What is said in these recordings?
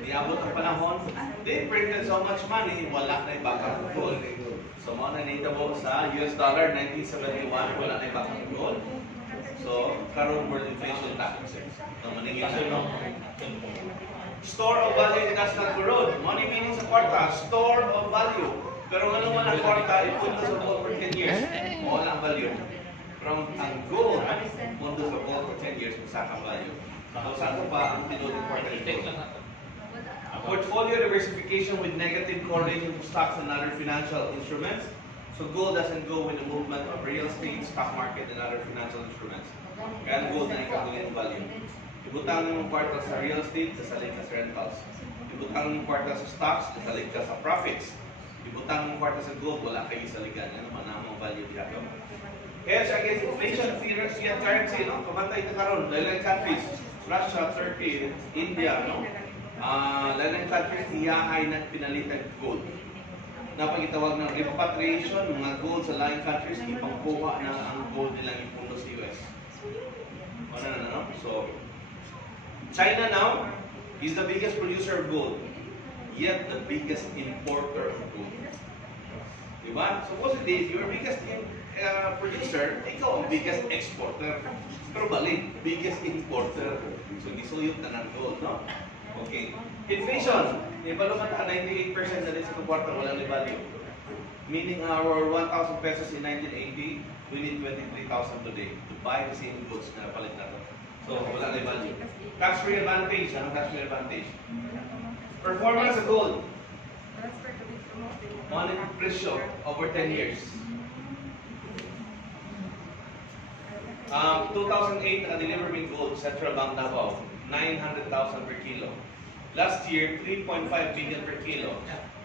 Niabot ang panahon, they printed so much money, wala na ibakang gold. So, mga nanitabo sa US dollar, 1971, wala na ibakang gold. So, karon world inflation tax. So, maningin siya, no? Store of value does not corrode. Money meaning sa kwarta, store of value. Pero ano man ang kwarta, ipunto sa gold for 10 years. Wala ang value. Pero ang gold, punto sa gold for 10 years, masakang value. So, saan pa ang tinutong kwarta ito? Portfolio diversification with negative correlation to stocks and other financial instruments. So gold doesn't go with the movement of real estate, stock market, and other financial instruments. Kaya gold na ikagulit value. Ibutang ng kwarta sa real estate, sasalig ka sa rentals. Ibutang ng kwarta sa stocks, sasalig ka sa profits. Ibutang ng kwarta sa gold, wala kayo saligan. Ano man ang value dito. Hedge against inflation, fiat currency, no? Kabantay ka karon, dahil countries, Russia, Turkey, India, no? Lalang countries niyahay na pinalitan gold. Napagitawag ng repatriation, mga gold sa laing countries, ipangkuha na ang gold nilang ipundo sa US. No? So, China now is the biggest producer of gold, yet the biggest importer of gold. Diba? Supposedly, if you're biggest producer, ikaw ang biggest exporter. Pero balik, biggest importer. So, gisuyot na ng gold, no? Okay. Inflation. Ibaluman ka 98% na rin sa kwarta, walang value. Meaning our 1,000 pesos in 1980, we need 23,000 today to buy the same goods na palit na to. So, wala na value. Tax-free advantage. Anong tax-free advantage? Performance of gold. Money presyo over 10 years. 2008, na-deliver with gold, Central Bank Davao, 900,000 per kilo. Last year, 3.5 billion per kilo.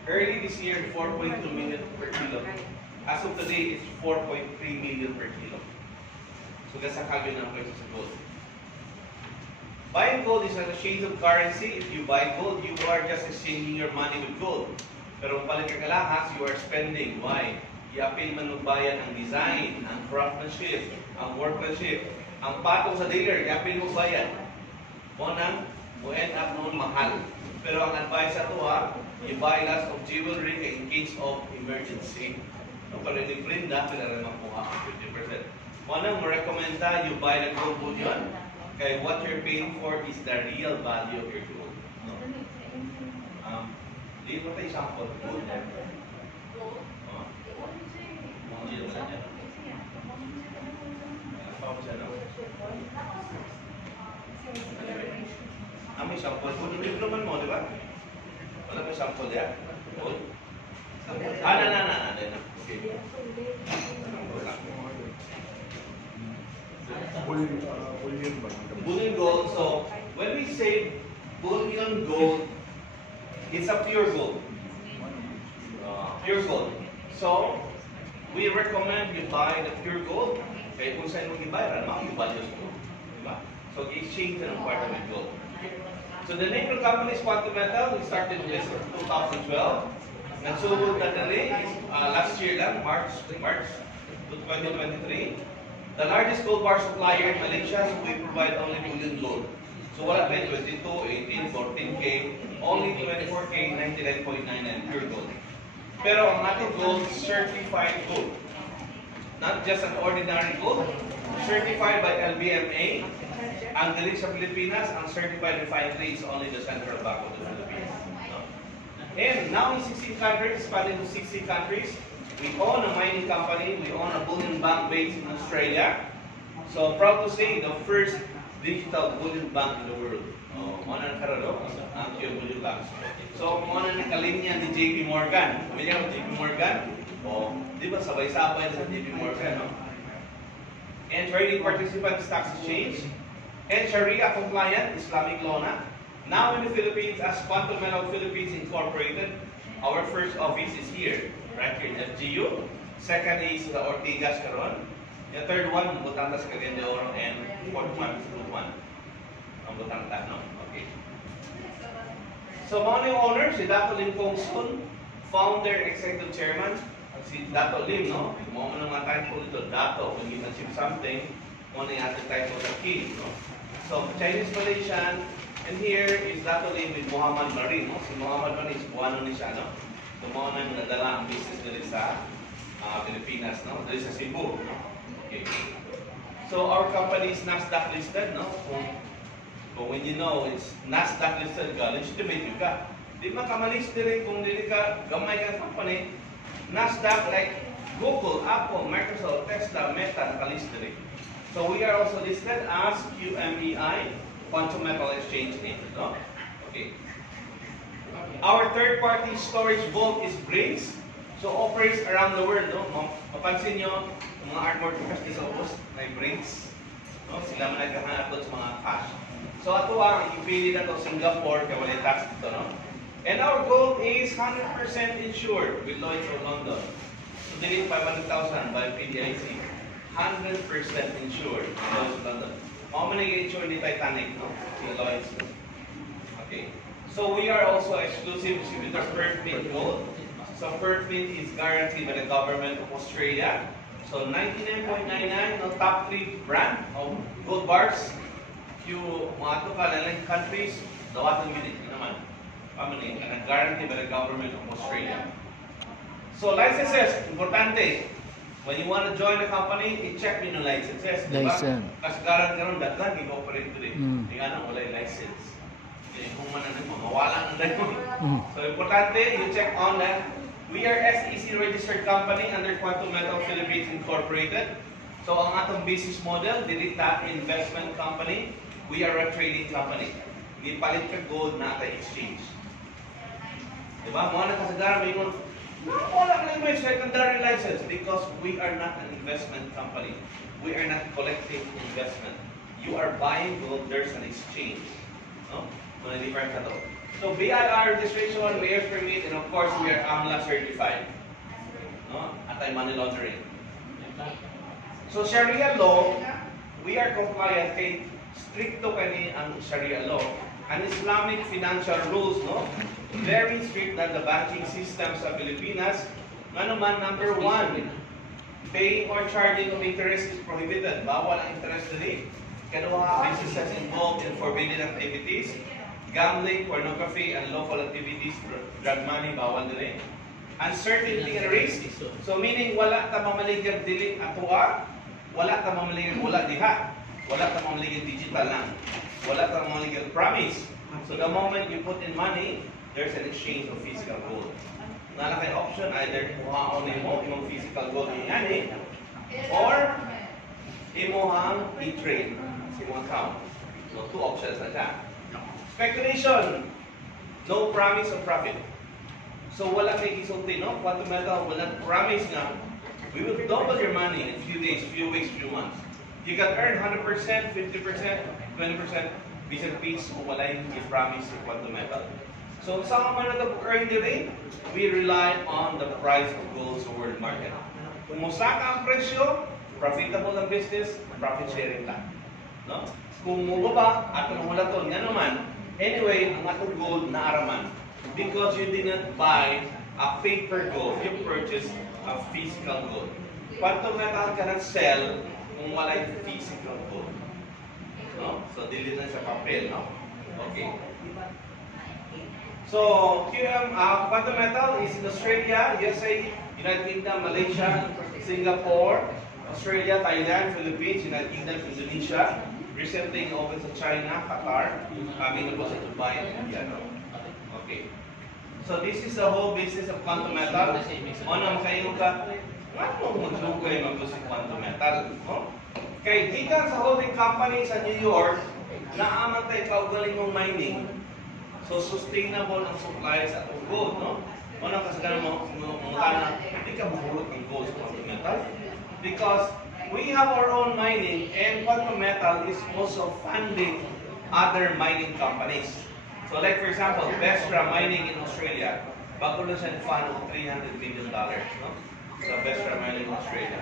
Early this year, 4.2 million per kilo. As of today, it's 4.3 million per kilo. So, gasa kagyo ng presyo sa gold. Buying gold is an exchange of currency. If you buy gold, you are just exchanging your money with gold. Pero kung palit ka kalahas, you are spending. Why? I-appeal man magbayan ang design, ang craftsmanship, ang workmanship, ang patong sa dealer, i-appeal magbayan. Unang, mo end up noon mahal. Pero ang advice sa ito you buy lots of jewelry in case of emergency. So, para ni Brenda, pinarin makuha ang 50%. Unang, mo-recommend you buy the gold bullion. Kaya what you're paying for is the real value of your gold. No? Di mo tayo sample. Gold. May sample po. Hindi naman mo, di ba? Wala may sample yan. Gold. Na. Okay. Bullion gold. So, when we say bullion gold, it's a pure gold. Pure gold. So, we recommend you buy the pure gold. Kaya kung saan mo i-buy, mag-i-value sa gold. Diba? So, exchange na ng part with gold. So, the name of the company is Quantum Metal. We started this in 2012. Nagsugod na rin last year lang, March 2023. The largest gold bar supplier in Malaysia, so we provide only bullion gold. So, wala rin 22, 18, 14K, only 24K, 99.99 pure gold. Pero ang ating gold, certified gold. Not just an ordinary gold, certified by LBMA. Ang dali sa Pilipinas, ang certified refinery is only the Central Bank of the Philippines. No? And now in 16 countries, expanding to 60 countries, we own a mining company, we own a bullion bank based in Australia. So proud to say, the first digital bullion bank in the world. Muna na karalo, ang bullion bank. So muna na kalinya ni JP Morgan. Familiar with JP Morgan? Di ba sabay-sabay sa JP Morgan, no? And trading participant stock exchange. And Sharia compliant Islamic law na. Now in the Philippines as Quantum Metal Philippines Incorporated, our first office is here, right here in FGU. Second is the Ortigas karon. The third one, Butantas Cagayan de Oro, and fourth one is Butuan. Ang Butanta, no? Okay. So mga yung owner, si Dato Lim Kong Sun, founder and executive chairman. Si Dato Lim, no? Mga mga title ito, Dato, when you achieve something, one yung ating title sa king, no? So, Chinese Malaysian, And here is Latolin with Muhammad Marin. No? Si Muhammad Marin is buwano ni siya. No? Tumawa na yung nadala ang business nila sa Pilipinas. No? Dali sa Cebu. No? Okay. So our company is Nasdaq listed. No? But when you know it's Nasdaq listed ka, legitimate yun ka. Di makamalis din kung dili ka gamay kang company. Nasdaq like Google, Apple, Microsoft, Tesla, Meta, nakalist din. So we are also listed as QMEI, Quantum Metal Exchange Inc. No? Okay. Our third-party storage vault is Brings. So operates around the world. No? Mapansin nyo, mga armored cars sa ubos, may Brings. No? Sila man nagkahanap sa mga cash. So ato ang ipili na to Singapore, kaya wala tax dito. No? And our gold is 100% insured with Lloyd's of London. So dili 500,000 by PDIC. 100% insured with Lloyd's of London. How many insured ni Titanic? No? Si Lloyd's. Okay. So we are also exclusive with the Perth Mint Gold. So Perth Mint is guaranteed by the government of Australia. So 99.99 no top 3 brand of gold bars. Yung mga ito kalalang countries, dawatan unit naman. Pamani, guaranteed by the government of Australia. So licenses, importante. When you want to join the company, i-check mo yung licenses. License. Kasagaran ka ron, dagdag, i-operate today. Tingnan na, wala yung license. Kung man na mawala ng dagdag. So importante, you check on that. We are SEC registered company under Quantum Metal Philippines Incorporated. So ang atong business model, dili ta investment company. We are a trading company. Gipalit ka gold na ata exchange. Diba? Mga nakasagaran, may ingon, wala ka lang may secondary license because we are not an investment company. We are not collecting investment. You are buying gold, there's an exchange. No? Mga different ka to. So BIR registration, mayor's permit, and of course we are AMLA certified. No? Anti-money laundering. So Sharia law, we are compliant kay stricto kani ang Sharia law. An Islamic financial rules, no? Very strict na the banking system sa Pilipinas. Nga naman, number 1, paying or charging of interest is prohibited. Bawal ang interest today. Kanuha businesses involved in forbidden activities, gambling, pornography, and lawful activities, drug money, bawal din. Uncertainty and risk. So meaning, wala ta mamaligyan dili atua, wala ta mamaligyan wala diha. Wala ta mamaligyan digital lang. Wala ta mamaligyan promise. So the moment you put in money, there's an exchange of physical gold. Na kay option, either kuhaon mo imong physical gold ingani, or imuhang i-trade sa imong account. So two options na siya. Speculation, no promise of profit. So wala kay gisulti, no? Quantum Metal wala promise nga we will double your money in few days, few weeks, few months. You can earn 100%, 50%, 20%, bisan piece kung wala yung i-promise sa Quantum Metal. So sa man na earn the rate, we rely on the price of gold sa world market. Kung musaka ang presyo, profitable ang business, profit sharing lang. No? Kung mubaba, ato nang wala to, nga naman, anyway, ang atong gold na araman. Because you did not buy a paper gold, you purchased a physical gold. Quantum Metal cannot sell kung wala yung physical gold. No? So, dili na sa papel, no? Okay. So, Quantum Metal is in Australia, USA, United Kingdom, Malaysia, Singapore, Australia, Thailand, Philippines, United Kingdom, Indonesia. Recently, open sa China, Qatar, coming po sa Dubai and India. No? Okay. So, this is the whole business of Quantum Metal. Ano kayo ka? Ano maglugay mag-usip Quantum Metal? No? Kay gikan sa holding company sa New York, naaman tayo kaugaling ng mining. So, sustainable ang supply sa gold, no? Ano kasagaran mo, mga hindi ka mahulog ang gold sa Quantum Metal? Because we have our own mining and Quantum Metal is also funding other mining companies. So like for example, Vestra Mining in Australia, bago na siya fund of $300 million, no? So Vestra Mining in Australia.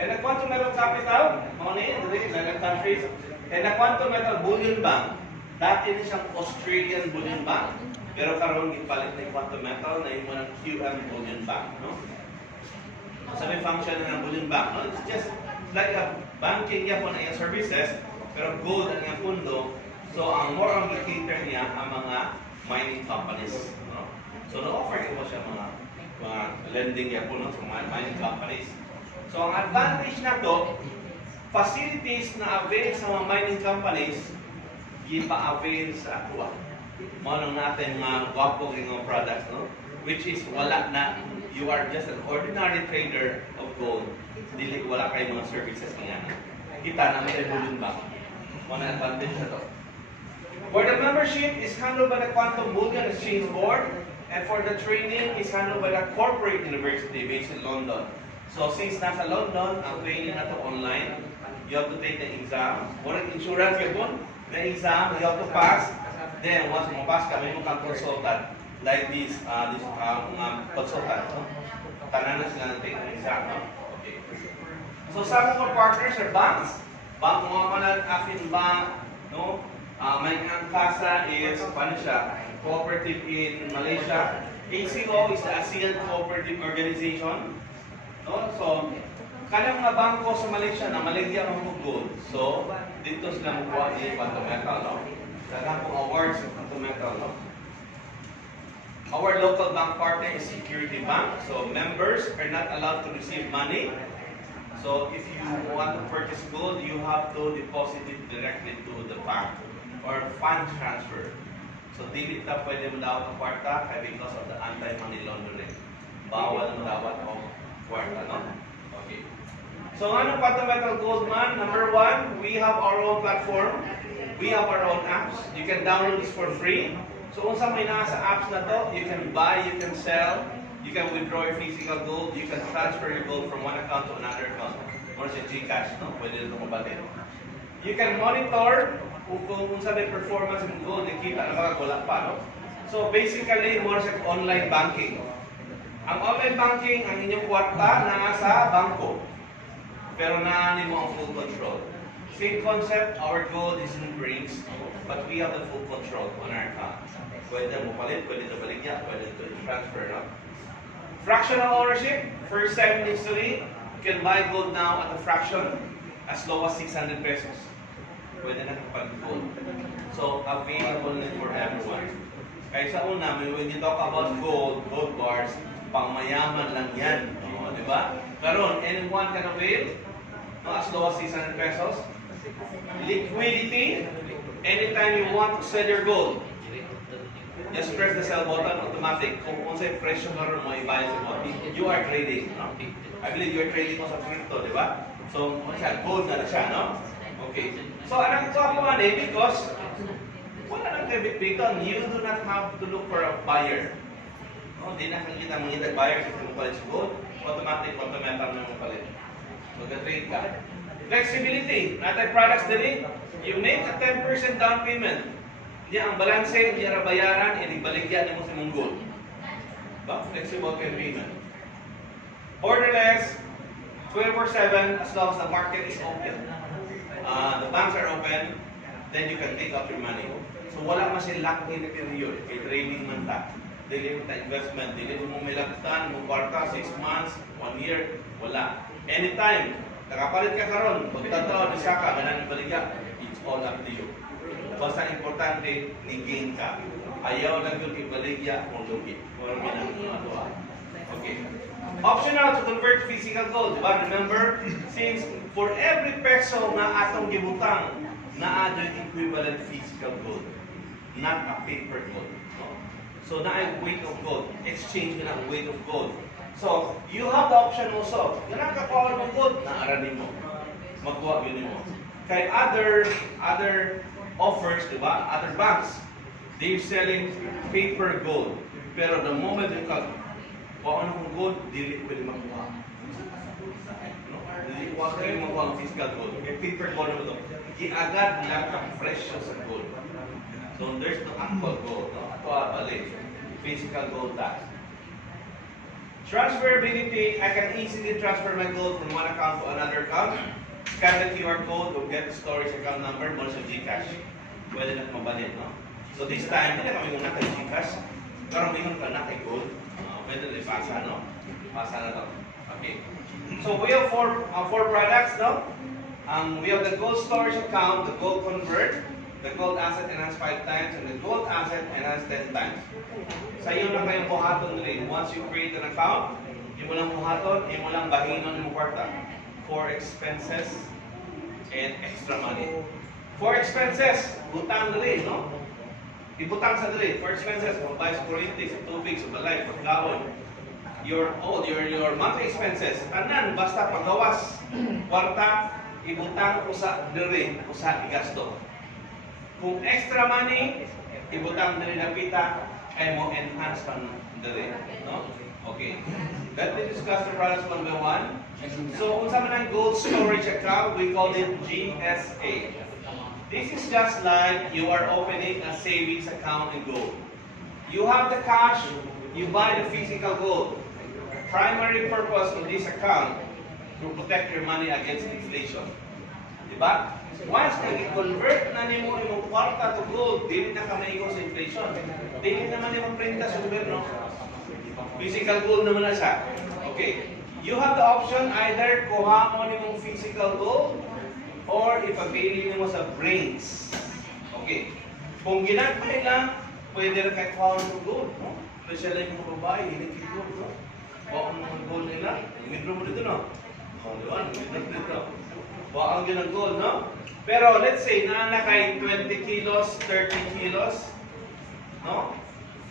And the Quantum Metal Capital, mga ilang countries, and the Quantum Metal Bullion Bank, dati na siyang Australian Bullion Bank, pero karoon ipalit na yung Quantum Metal na yung mga QM Bullion Bank, no? So may function na ng Bullion Bank, no? It's just like a banking niya po na yung services, pero gold ang yung pundo, So, ang more ang cater niya ang mga mining companies. No? So, na-offer ko siya mga lending yan po no? Sa mga mining companies. So, ang advantage na to, facilities na avail sa mga mining companies, ipa-avail sa aqua. Manong natin mga gwapo ng products, no? Which is wala na, you are just an ordinary trader of gold. Dili, wala kayong mga services niya. Kita na may bulun ba? Mga advantage na to. For the membership is handled by the Quantum Bullion Exchange Board, and for the training is handled by the corporate university based in London. So since nasa London, ang training na to online, you have to take the exam. Walang insurance yun, the exam, you have to pass. Then once mo pass ka, may mong consultant like this consultant. No? Tanan na sila ng take the exam. No? Okay. So some of our partners are banks. Bank mga kanan, Afin Bank, no? May Casa is cooperative in Malaysia. ACO is the ASEAN Cooperative Organization. No? So, kanang mga bangko sa Malaysia na Malaysia ang gold. So, dito sila makuha ni Quantum-Metal. No? Kaya pong awards sa Quantum-Metal. No? Our local bank partner is Security Bank. So, members are not allowed to receive money. So, if you want to purchase gold, you have to deposit it directly to the bank or fund transfer. So, di kita pwede mo dapat ang kwarta kaya because of the anti-money laundering. Bawal mo dapat ang kwarta, no? Okay. So, ano Quantum-Metal Gold man? Number one, we have our own platform. We have our own apps. You can download this for free. So, kung sa may nasa apps na to, you can buy, you can sell, you can withdraw your physical gold, you can transfer your gold from one account to another account. Or sa GCash, no? Pwede ito mabatid. You can monitor kung sa may performance ng gold, nakita na baka wala pa, no? So basically, more sa online banking. Ang online banking, ang inyong kwarta nasa bangko. Pero naanin mo ang full control. Same concept, our gold is in rings, but we have the full control on our account. Pwede mo palit, pwede ito baligya, pwede ito transfer, no? Fractional ownership, first time in history, you can buy gold now at a fraction as low as 600 pesos. Pwede na kapag-gold. So, available na for everyone. Kaya sa una, when you talk about gold, gold bars, pangmayaman lang yan. No, di ba? Karon, anyone can avail, no, as low as 600 pesos. Liquidity, anytime you want to sell your gold, just press the sell button, automatic. Kung sa'yo presyo karon mo ibayad sa button, you are trading. No? I believe you are trading mo sa crypto, di ba? So, gold na siya, no? Okay. So, anong ito po because wala nang kabibitan, you do not have to look for a buyer. No, di na kang kita mangitag buyer sa kung palit sa gold, automatic, Quantum-Metal na mong palit. Mag-trade ka. Flexibility. Natay products din, you make a 10% down payment. Di ang balanse, di ang bayaran, baligyan mo sa mong gold. Ba? Flexible payment. Orderless, 24/7 as long as the market is open. The banks are open, then you can take out your money. So wala man siya lock in period, kay trading man ta. Dili mo ta investment, dili mo milagtan, mo kwarta, 6 months, 1 year, wala. Anytime, nakapalit ka karon, pagtataon ni saka, ganang ibaligya, it's all up to you. Basta importante, ni-gain ka. Ayaw lang yung ibaligya kung lugi. Or minang okay. Optional to convert physical gold. Diba? Remember, since for every peso na atong gibutang, na adyo equivalent physical gold, not a paper gold. No? So, na ay weight of gold. Exchange na ang weight of gold. So, you have the option also. Ganang ka-power ng gold, naaranin mo. Magkuha yun mo. Kay other offers, diba? Other banks, they're selling paper gold. Pero the moment you kung ano kung gold, dili pwede makuha. No? Dili ko kayo makuha ang physical gold. Kaya paper gold mo ito. Iagad lang ang presyo sa gold. So there's no actual gold. No? Ito balik. Physical gold tax. Transferability, I can easily transfer my gold from one account to another account. Scan the QR code or get the storage account number mo sa GCash. Pwede na mabalit, no? So this time, hindi na kami muna kay GCash. Pero may muna na kay gold. Pwede na ipasa, no? Pasa na to. Okay. So we have four products, no? We have the gold storage account, the gold convert, The gold asset enhanced 5 times and the gold asset enhanced 10 times. Sa iyo na kayong buhaton rin. Once you create an account, yung mo lang buhaton, yung mo lang bahinon yung kwarta. For expenses and extra money. For expenses, butang rin, no? Ibutang sa rin. For expenses, mabay sa kuryente, sa tubig, sa balay, pagkaon. Your monthly expenses, tanan, basta paggawas, kwarta, ibutang usa diri, usa igasto. Kung extra money, ibutang diri na pita, ay mo enhance pan diri, no? Okay. Let me discuss the products one by one. So, unsa man ang gold storage account, we call it GSA. This is just like you are opening a savings account in gold. You have the cash, you buy the physical gold. Primary purpose of this account to protect your money against inflation. Diba? Once nag-convert na nimo imong kwarta to gold, dili na ka maigo sa inflation. Dili naman nimo printa sa gobyerno. Physical gold naman na siya. Okay. You have the option either kuha mo nimong physical gold or ipabili nimo sa brains. Okay. Kung ginagmay lang, pwede rin kahit kuha mo ng gold. No? Special yung mga babae, hindi gold. No? Kuha mo ng gold nila. Midro mo dito, no? O, diba? Midro mo dito. Kuha ang gold, no? Pero let's say, na kay 20 kilos, 30 kilos, no?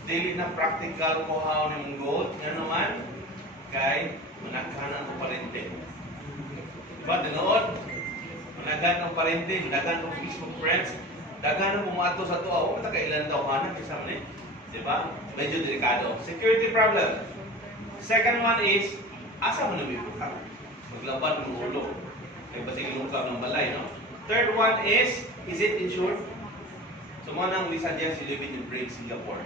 Daily na practical kuha ng gold. Yan naman, kay managkanan ng parente. Diba? Dinood? Managan ng parente, managan ng Facebook friends, dagan ng pumato sa tuwa. Huwag na kailan daw hanak, isa mo diba? Medyo delikado. Security problem. Second one is, asa mo nabibukang? Maglaban ng ulo. Kaya basig lungkab ng balay, no? Third one is it insured? So, mo nang we suggest you live in Brain, Singapore.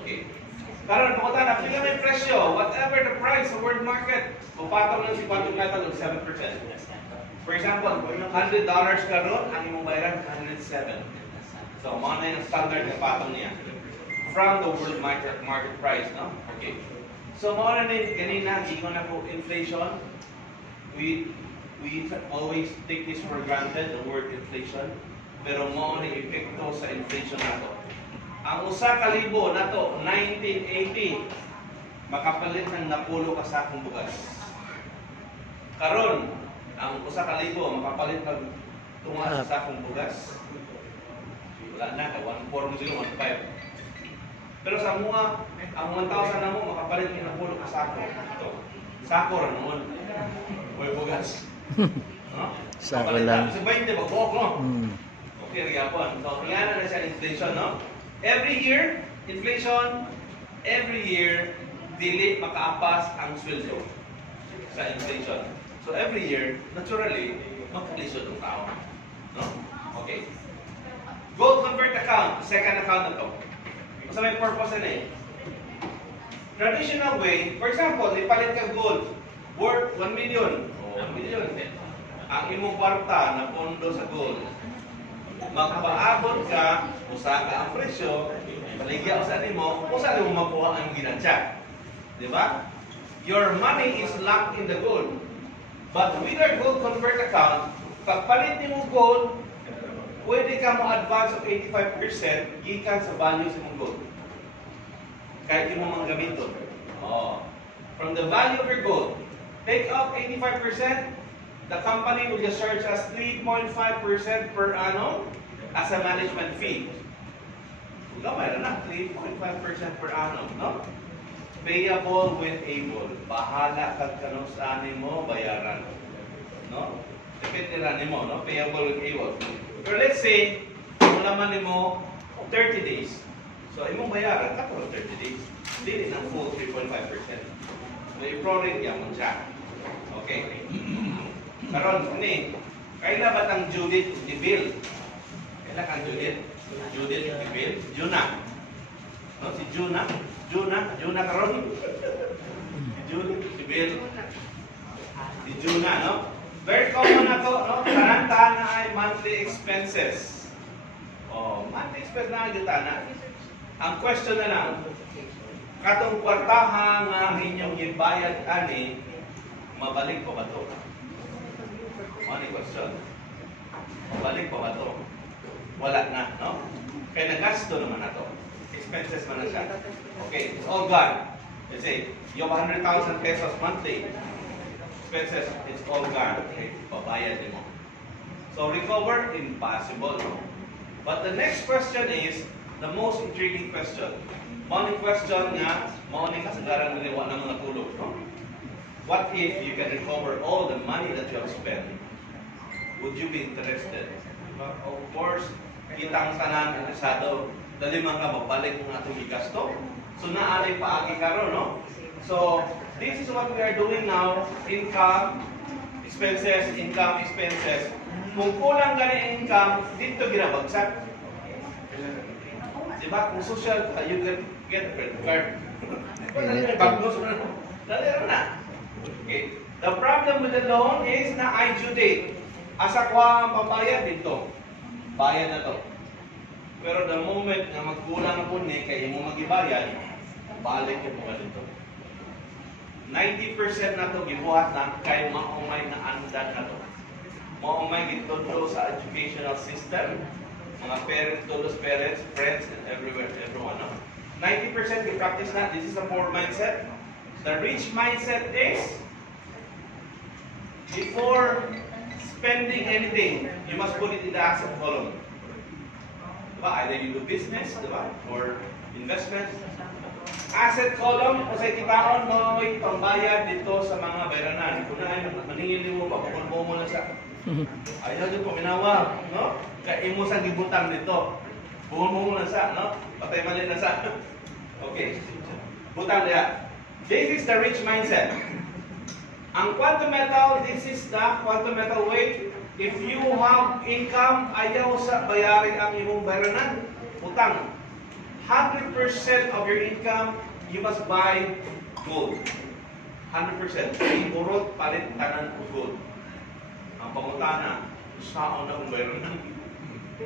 Okay. Karon pangutan na, pila may presyo, whatever the price sa world market, pupataw lang si quantum metal ng 7%. For example, $100 karon, ang imong bayaran 107. So, mo na yung standard na patong niya. From the world market price, no? Okay. So, mo na kanina, gingon na po inflation. We always take this for granted, the word inflation. Pero mo na epekto sa inflation nato. Ang usa ka libo nato 1980 makapalit ng napulo ka sakong bugas. Karon, ang usa ka libo makapalit ng tunga sa sakong bugas. Wala na, 1.4 mo siguro, 1.5. Pero sa mga, ang 1,000 na mo makapalit ng napulo ka sako. Ito, sako rin noon. May bugas. No? Sako lang. Sa 20, mag-walk, no? Okay, nagyapon. So, yan na siya inflation, no? Every year, inflation, every year, dili makaapas ang sweldo sa inflation. So, every year, naturally, mag-inflation ng tao. No? Okay. Gold convert account, second account na to. Sa may purpose na eh. Traditional way, for example, ipalit ka gold worth 1 million. O, 1 million. Ang imong kwarta na pondo sa gold. Magpaabot ka, usa ka ang presyo, baligya usa nimo, usa nimo makuha ang ginansya. Di ba? Your money is locked in the gold. But with our gold convert account, pagpalit nimo gold, pwede ka mo advance of 85% gikan sa value sa imong gold. Kahit yung mga gamiton. Oh. From the value of your gold, take out 85%, the company will just charge us 3.5% per annum as a management fee. Gamay na 3.5% per annum, no? Payable when able. Bahala kag kanong saan mo bayaran. No? Depende ra nimo, no? Payable when able. Pero let's say, kung naman nimo 30 days. So, imong bayaran ka for 30 days. Dili ng full 3.5%. So, i-prorate yan mo siya. Okay. Karon, ini, kailan ba tang Judith Dibil? Kailan kang Judith? Judith Dibil? Juna. No, si Juna. Juna karon. Si Judith Dibil. Si Juna, no? Very common na to, no? Tarantahan na ay monthly expenses. Oh, monthly expense na ay na. Ang question na lang, katong kwartaha nga inyong ibayad ani, mabalik pa ba ito? Money question. Mabalik pa ba ito? wala na, no? Kaya nagasto naman na to. Expenses man na siya. Okay, it's all gone. Let's say, you have 100,000 pesos monthly. Expenses, it's all gone. Okay, pabayad mo. So recover, impossible. No? But the next question is the most intriguing question. Money question nga, money kasagaran nila wala na mga tulog. No? What if you can recover all the money that you have spent? Would you be interested? Of course, kitang tanan interesado. Dali man ka mabalik kung atong gigasto. So naari paagi karon, no? So this is what we are doing now. Income, expenses, income, expenses. Kung kulang gani income, dito ginabagsak. Diba? Kung social, you get a credit card. Bagnos na. Dali na. Okay. The problem with the loan is na I due date. Asa ko ang pabayad dito. Bayad na to. Pero the moment na magkulang na po ni kaya mo magibayad, balik yung mga dito. 90% na to gibuhat na kay maumay na andan na to. Maumay gito sa educational system. Mga parents, todos parents, friends, and everywhere, everyone. No? 90% we practice na. This is a poor mindset. The rich mindset is before spending anything, you must put it in the asset column. Diba? Either you do business, diba? Or investment. Asset column, kung sa kitaon mo, may pambayad dito sa mga bayranan. Kung na ay maningin mo, papakulbo mo lang sa ayaw nyo paminawa, no? Kaya imo sa gibutang dito. Buhon mo lang sa, no? Patay man na sa. Okay. Butang niya. This is the rich mindset. Ang quantum metal, this is the quantum metal way. If you have income, ayaw sa bayarin ang imong bayranan. Utang. 100% of your income, you must buy gold. 100%. Iburot, palit, tanan o gold. Ang pangutana, saan na kung bayranan?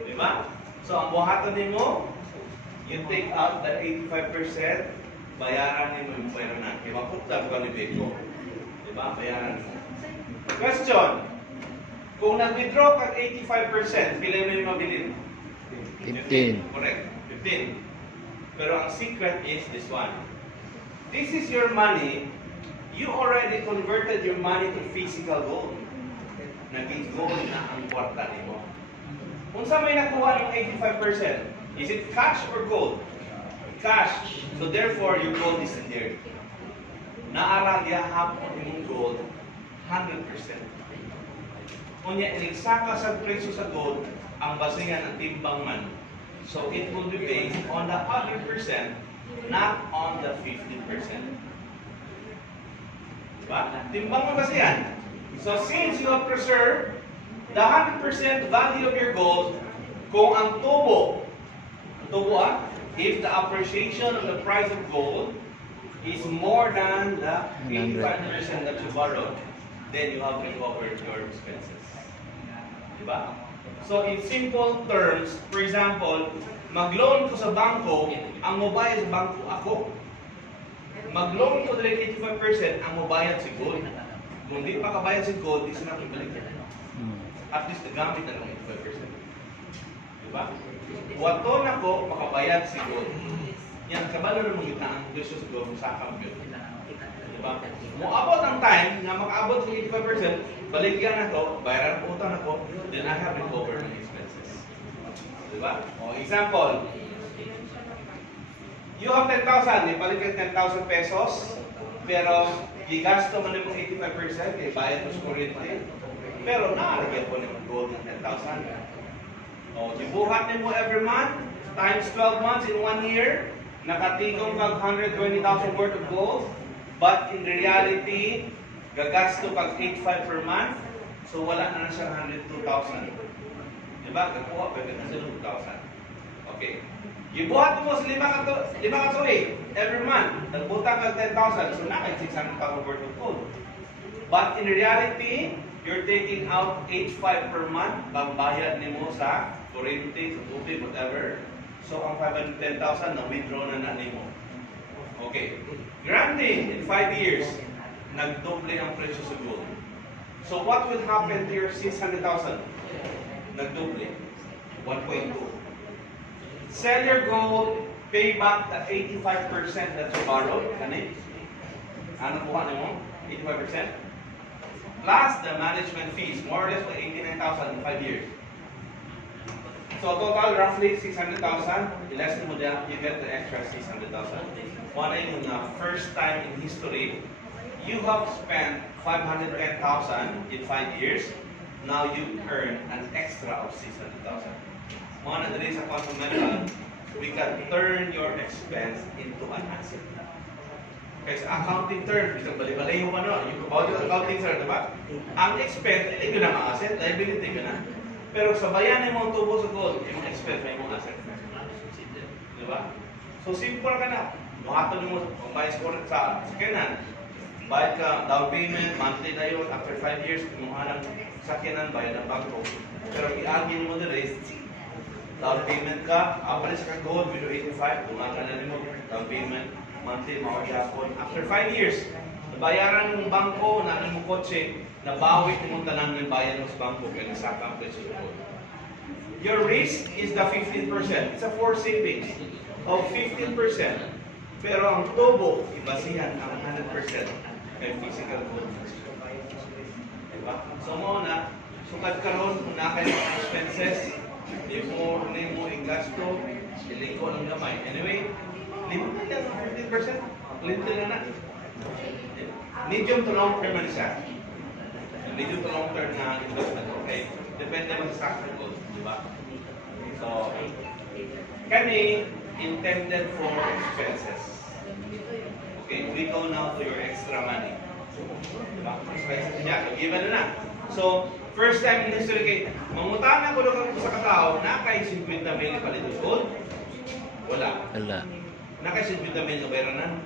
Diba? So, ang buhatan mo, you take out the 85%, bayaran mo yung bayranan. Kaya mapunta ko ni Beko. Diba? Bayaran mo. Question. Kung nag-withdraw kag 85%, pila mo yung mabilin? 15. Correct. 15. Pero ang secret is this one. This is your money. You already converted your money to physical gold. Naging gold na ang kwarta nimo. Kung sa may nakuha ng 85%, is it cash or gold? Cash. So therefore, your gold is in there. Naara hapon imong gold 100%. Kunya inigsaka sa presyo sa gold ang basingan ng timbang man. So it will be based on the 100%, not on the 50%. Diba? Timbang mo kasi yan. So since you have preserved the 100% value of your gold, kung ang tubo if the appreciation of the price of gold is more than the 85% that you borrowed, then you have recovered your expenses. Diba? So in simple terms, for example, mag-loan ko sa bangko, ang mabayad sa bangko ako. Mag-loan ko direct 85%, ang mabayad si gold. Kung di pa kabayad si gold, di sila ibalik yan. At least nagamit na ng 85%. Diba? Wato na ko, makabayad si gold. Yan, kabalo na mong ang presyo sa gold sa kambyot. Diba? Muabot ang time na makaabot sa 85%, baligyan ako, bayaran ko utang ako, then I have recovered my expenses. Diba? O, example, you have 10,000, ipalit ka 10,000 pesos, pero gigasto mo na yung 85%, kaya bayad mo sa kuryente. Pero nakalagyan po ng gold ng 10,000. O, dibuhat mo every month, times 12 months in 1 year, nakatigong kag 120,000 worth of gold, but in reality, gagasto kag 85 per month, so wala na siya 102,000. Diba? Kakuha, pwede na siya 2,000. Okay. Ibuhat mo sa 5 katuig every month. Nagbutang kag 10,000, so nakay 600,000 worth of gold. But in reality, you're taking out 85 per month, pambayad nimo sa kuryente, sa tubig, whatever. So ang 510,000 na-withdraw na nimo. Okay. Granting, in 5 years, nagdoble ang presyo sa gold. So what will happen to your 600,000? Nagdoble. 1.2. Sell your gold, pay back the 85% that you borrowed. Kani? Ano kuha mo? 85%? Plus the management fees, more or less 89,000 in 5 years. So total roughly 600,000. Less mo dyan, you get the extra 600,000. One in first time in history, you have spent 510,000 in 5 years. Now you earn an extra of 600,000. Mga na dali sa quantum method, we can turn your expense into an asset. Kaya sa accounting term, isang bali-balay yung ano, yung about yung accounting term, diba? Ang expense, hindi ko na ma-asset, liability ko na. Pero sa bayan yung mga tubo sa gold, yung expense, may mga asset. Diba? So simple ka na. Mahatod mo, kung bayad sa sakyanan, bayad ka, down payment, monthly na yun, after 5 years, kumuha ng sakyanan, bayad ng bangko. Pero i-argue mo the rest, down payment ka, apalit sa gold, below 85, tumaga na rin mo, down payment, monthly, mga Japon. After 5 years, nabayaran ng bangko, na mo kotse, nabawi mo tanan ng bayan ng bangko, kaya nasaka ang presyo ng gold. Your risk is the 15%. It's a forced savings of 15%. Pero ang tubo, ibasihan ang 100% kay physical gold. Diba? So mo na, sukat karon kung na kayo mga expenses, before mo igasto, iliko ng gamay. Anyway, limit na sa 15%. Limit na na. Medium to long term man siya. Medium to long term na investment. Okay? Depende mo sa stock gold. Diba? So, kami intended for expenses. Okay, we go now to your extra money. Diba? Expenses niya. So, given na. So, first time in history kay mangutana ko lang sa katao na kay 50 mil palit ng gold. Wala. Wala. Na kay 50 mil bayaran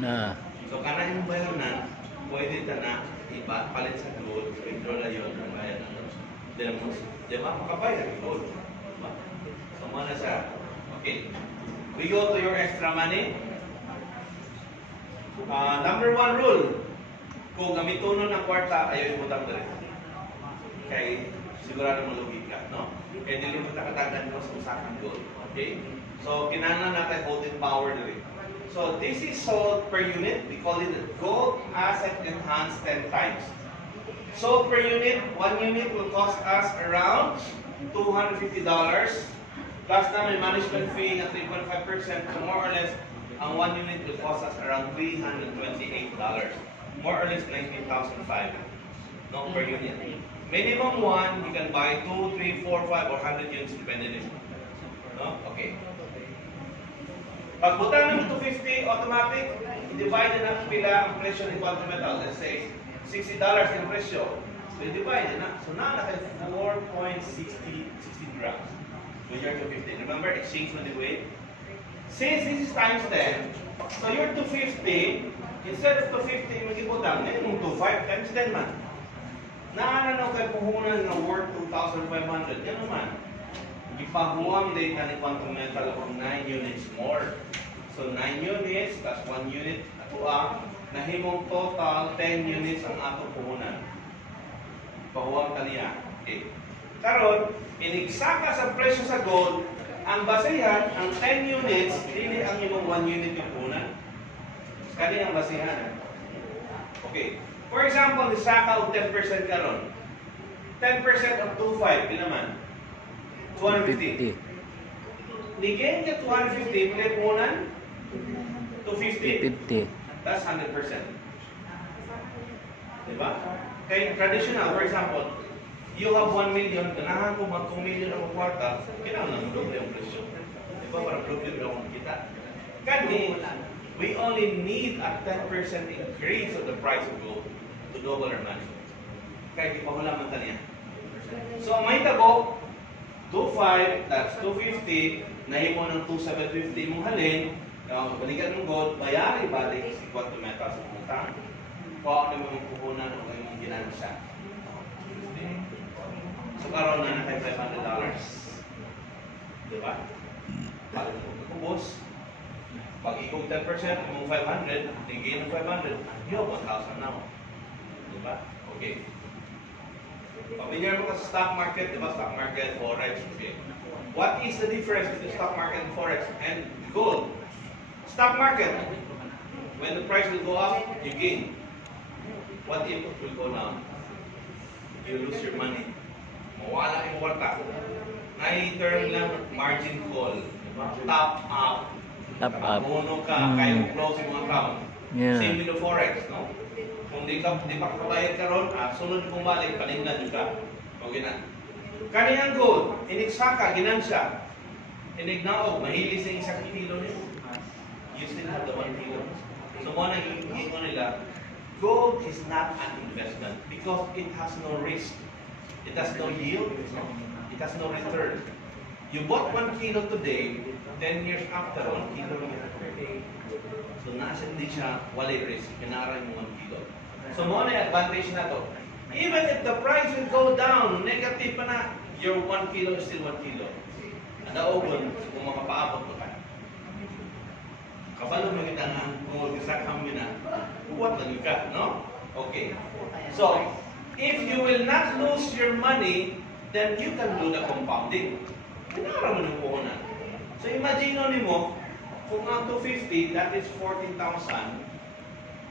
Na. So kana yung bayaran pwede ta na iba palit sa gold, withdraw na yun ang bayad ng demos. Di ba? Makabayad ng gold. Diba? So muna siya. Okay. We go to your extra money. Number 1 rule. Kung gamitonon ng kwarta, ayaw ibutang dali. Kay sigurado malugi ka, no? Kaya dili mo nakatagan mo sa usakang gold. Okay? So, kinahanglan natin holding power dali. So, this is sold per unit. We call it gold asset enhanced 10 times. Sold per unit, 1 unit will cost us around $250. Plus na may management fee na 3.5%. So, more or less, ang 1 unit will cost us around $328. More or less 19,500 no, per unit. Minimum 1, you can buy 2, 3, 4, 5, or 100 units depending. No? Okay. Pag butang ng 250 automatic, i-divide na pila ang presyo ng quantum metal. Let's say $60 yung presyo. So i-divide na. So na kayo 4.60 grams. With your 250. Remember, exchange mo the weight. Since this is times 10, so your 250, instead of 250 mag-ibutang, ngayon mong 25 times 10 man. Naananaw kayo puhunan ng worth 2,500. Yan naman. Ipahuam data ni quantum metal of 9 units more. So 9 units plus 1 unit ato nahimong total 10 units ang ato puhunan. Pahuam kaniya. Okay. Karon, inigsaka sa presyo sa gold, ang basehan, ang 10 units, dili ang imong 1 unit yung puhunan. Kani ang basehan. Okay. For example, nisaka og 10% karon. 10% of 25, pinaman? 250. Ligay ka 250, play punan 250. 50. That's 100%. Diba? Kaya traditional, for example, you have 1 million, ganahan ko mag 2 million ang kwarta, kailangan lang doble yung presyo. Diba? Parang doble yung kita. Kani, we only need a 10% increase of the price of gold to double our money. Kaya di pa wala man taniya. So, may tabo, 2.5, that's 250, nahimo ng 2.750 mong halin, balikan ng gold, bayari balik si quantum metal sa utang. Kuha na mong puhunan o kayo mong ginansya. So, karoon na kay $500. Diba? Pag kubos, pag ikong 10%, imong 500, tingin ng 500, you have 1,000 now. Diba? Okay. Pamilyar mo ka sa stock market, di ba? Stock market, forex, okay. What is the difference between stock market and forex and gold? Stock market, when the price will go up, you gain. What if it will go down? You lose your money. Mawala yung kwarta. Ay-term lang margin call. Top up. Top up. Puno ka, kaya mo close yung account. Yeah. Same with the forex, no? Kung di pa kabayad ka ron, sunod kong balik, paningnan nyo ka. O ginan. Kaniyang gold, inigsaka, ginansya. Inignaog, mahilis yung isang kilo niyo. You still have the 1 kilo. So mo nang iingon nila, gold is not an investment because it has no risk. It has no yield. It has no return. You bought 1 kilo today, 10 years after, 1 kilo rin. So nasa hindi siya, walay risk. Pinaran mo 1 kilo. So mo na yung advantage na to. Even if the price will go down, negative pa na, your 1 kilo is still 1 kilo. Naogon, kung makapaabot mo ka. Kapalo mo kita nga, kung mag-isakam mo na, buwat lang ka, no? Okay. So, if you will not lose your money, then you can do the compounding. Kinara mo ng puhunan. So, imagine mo, kung ang 250, that is 14,000,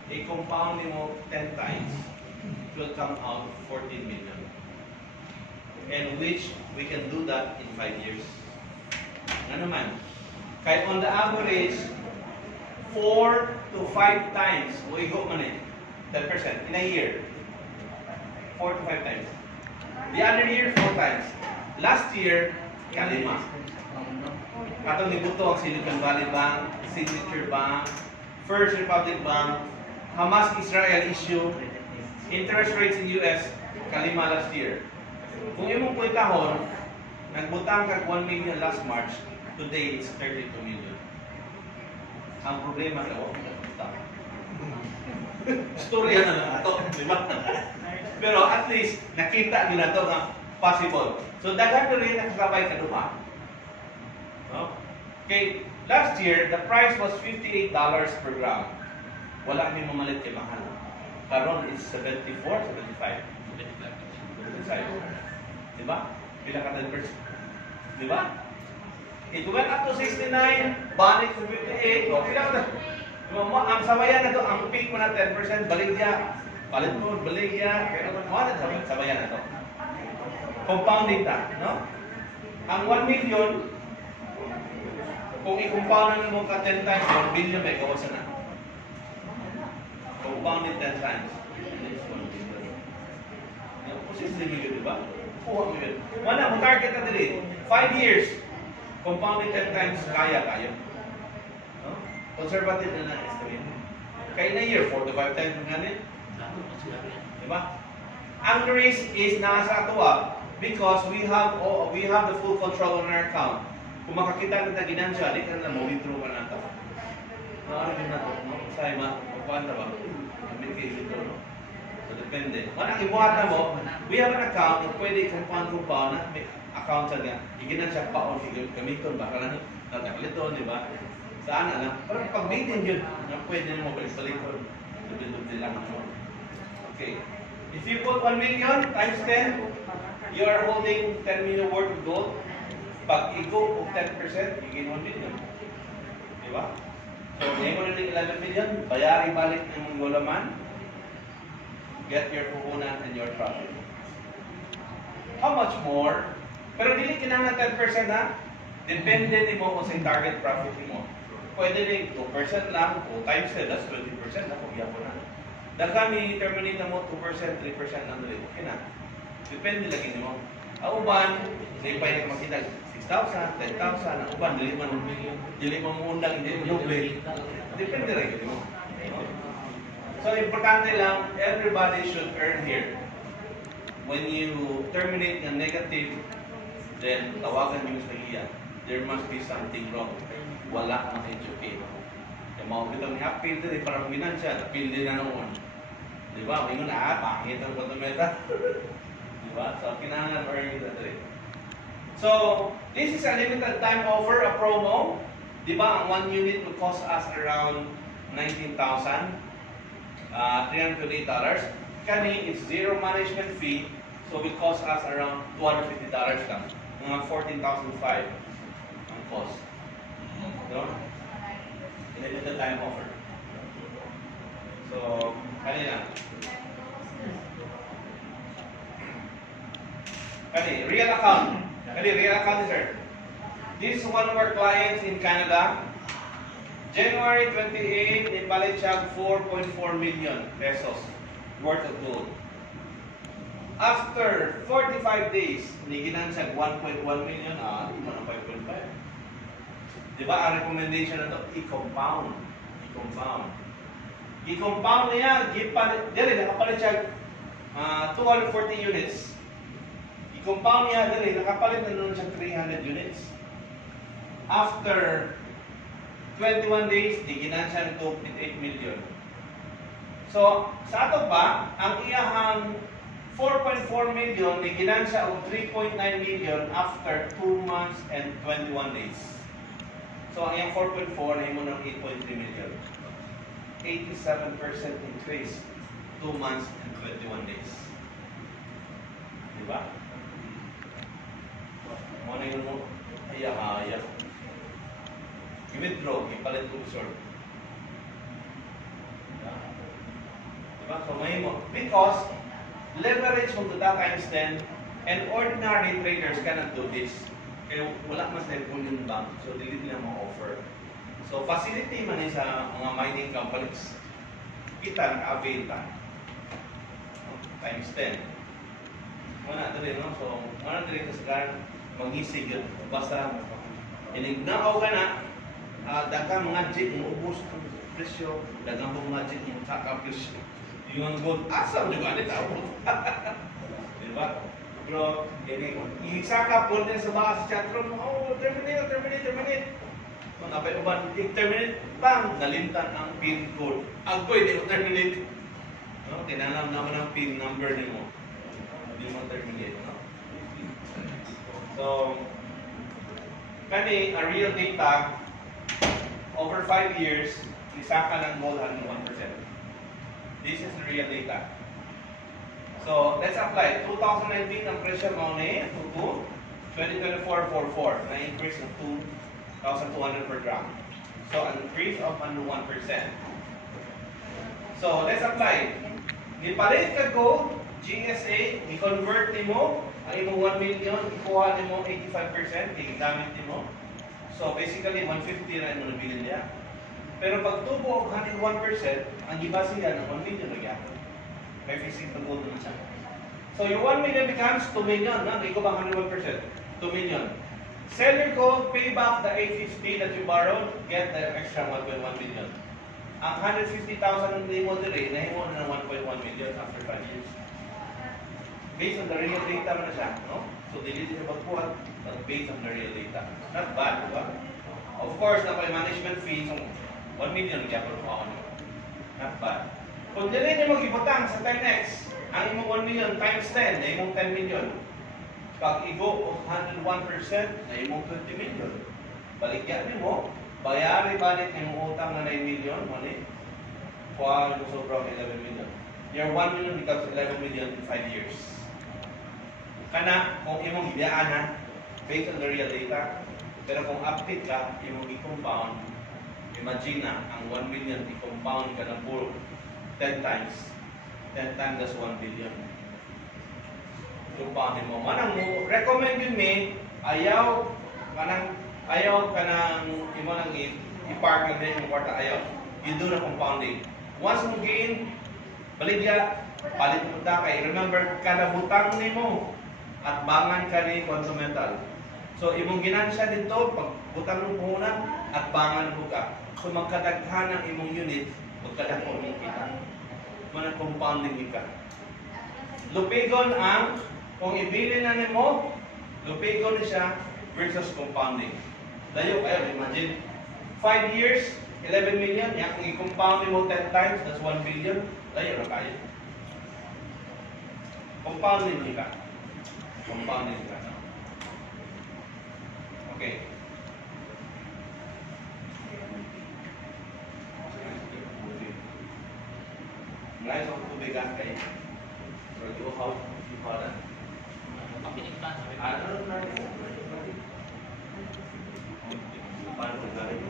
i-compound mo 10 times, it will come out 14 million. And which we can do that in 5 years. Ano naman? Kahit on the average, 4 to 5 times, uigo man 10% in a year. 4 to 5 times. The other year, 4 times. Last year, kalima. Katong nibuto ang Silicon Valley Bank, Signature Bank, First Republic Bank, Hamas-Israel issue, interest rates in US, kalima last year. Kung imong puitahon, nagbutang kag 1 million last March, today it's 32 million. Ang problema sa storya na lang ito, di ba? Pero at least, nakita nila ito nga possible. So, daghan na rin nakakabay ka dupa. No? Okay, last year, the price was $58 per gram. Wala kami mamalit kay mahal. Karon is 74, 75. 75. Di ba? Pila ka 10%. Di ba? It went up to 69, balik to 58, o pila ka ang sabayan na to, ang peak mo na 10%, baligya. Palit mo, baligya. Pero mo na sabayan na to. Compounding ta, no? Ang 1 million, kung i-compound mo ka 10 times, 1 billion may kawasan na. Compounded 10 times. Posible million, di ba? 4 million. Wala, mo target na dili. 5 years, compounded 10 times, kaya kayo. No? Conservative na na-estimate. Kaya na year, 4 to 5 times ng ganit. Di ba? Ang risk is nasa atuwa because we have the full control on our account. Kung makakita kita ginansya, di ka na mo-withdraw ka na ito. Ano din na ito? Sa'yo ma, magpuan na ba? May withdraw, no? So, depende. Kung ibuhat na mo, we have an account na pwede compound na may account sa niya. Iginansya pa o gamiton ba? Karang natagaliton, di ba? Saan na lang? Parang pag-bitin yun, na pwede mo balik-baliton. Dubli-dubli lang mo. Okay. If you put 1 million times 10, you are holding 10 million worth of gold. Pag i-go of 10%, you gain 1 million. Di ba? So, ngayon mo na 11 million, bayari balik ng gulaman, get your puhunan and your profit. How much more? Pero dili kinahanglan 10% na. Depende ni mo kung sa target profit mo. Pwede rin 2% lang, 2 times 10, that's 20% na kung yapo na. Daka ni terminate na mo 2%, 3% lang doon. Okay na. Depende lagi ni mo. Ang uban, sa ipay na makita 6,000, 10,000, ang uban, dili mo undang, hindi mo doble. Depende lagi ni mo. So, importante lang, everybody should earn here. When you terminate ng negative, then tawagan yung sa iya. There must be something wrong. Wala kang educate. Kaya mga kitang ni-appeal din, parang ginansya, appeal din na noon. Di ba? May nga, pangit ang kontometa. Di ba? So, kinangan earn it at rin. So, this is a limited time offer, a promo. Di ba? Ang 1 unit will cost us around $19,328. Kani, it's zero management fee. So it cost us around $250 lang. Mga 14,500 ang cost. No? Limited time offer. So, kanina. Real account. Real account, sir. This is one of our clients in Canada. January 28, ipalit siya 4.4 million pesos worth of gold. After 45 days, niginan siya 1.1 million, hindi mo na 5.5. Diba, ang recommendation na ito, i-compound. I-compound. I-compound niya, nakapalit siya 240 units. I-compound niya, nakapalit na nun siya 300 units. After 21 days, niginan siya ng 2.8 million. So, sa ato pa, ang iyahang 4.4 million, niginan siya og 3.9 million after 2 months and 21 days. So, ang iyang 4.4 na mo ng 8.3 million. 87% increase, 2 months and 21 days. Diba? Ano yun mo? Haya-haya. I-withdraw, ipalit ko short. Diba? So, may mo. Because, leverage mo to that times 10, and ordinary traders cannot do this. Kaya wala mas na yung bank, so dili nila ma-offer. So facility man sa mga mining companies, kita naka-avail ta. Times 10. Muna ito din, no? So, muna ito sa mag-isig yun. Basta, inignakaw ka na, dagang mga jit, maubos ang presyo, dagang mga jit, saka presyo. Yung gold, asam juga ni tahu. Diba? Bro, isaka po din sa mga chatroom, terminate. Mga paiuban, terminate, bang, nalimtan ang PIN code. Ang pwede mo terminate. No? Tinanam naman ang PIN number ni mo. Hindi mo terminate. No? So, kani, a real data, over 5 years, isaka ng gold 1%. This is the real data. So, let's apply. 2019 ang presyo mo ni 22, 2024, 44. Na-increase ng 2,200 per gram. So, an increase of 1%. So, let's apply. Gipalit ka gold, GSA, i-convert ni mo, ang imong 1 million, ikuha ni mo 85%, i-gamit ni mo. So, basically, 150 na mo nabilin niya. Pero pag tubo ang 101%, ang ibasigan ng 1 million na gyapon. May physical gold naman siya. So yung 1 million becomes 2 million. Hindi ko ba 101%? 2 million. Sell your gold, pay back the 850 that you borrowed, get the extra 1.1 million. Ang 150,000 ng mo dire, nahimo na ng 1.1 million after 5 years. Based on the real data mo na siya. No? So dili siya magbuhat, but based on the real data. Not bad, di ba? Of course, na may management fee, so 1 million kaya po ako nyo. Not bad. Kung dili niyo mag-ibutang sa 10x, ang imong 1 million times 10, na imong 10 million. Pag igo 101%, na imong 20 million. Baligyan mo, bayari-balik imong utang na 9 million, mali. Kuha mo sobrang 11 million. Your 1 million becomes 11 million in 5 years. Kana, kung imong ibiyaan ha, based on the real data, pero kung update ka, imong i-compound, imagine na, ang 1 million i-compound ka ng puro 10 times. 10 times that's 1 billion. Compoundin mo. Manang mo, recommend yun me, ayaw ka nang imo nang i-park na din yung kwarta, ayaw. You do na compounding. Once mo gain, baligya, palit mo ta kay. Remember, kada butang ni mo, at bangan ka ni fundamental. So, imong ginansya dito, pag butang mo puhunan, at bangan mo ka. So, magkadaghan ang imong unit, magkadaghan mo kita. Manang compounding ka. Lupigon ang, kung ibili na ni mo, lupigon siya versus compounding. Layo kayo, imagine, 5 years, 11 million, yan, kung i-compound mo 10 times, that's 1 billion, layo na kayo. Compounding ka. Compounding ka. Okay. Nice of tubigan kayo. So, you how you call that? Ano na? Paano ba gawin?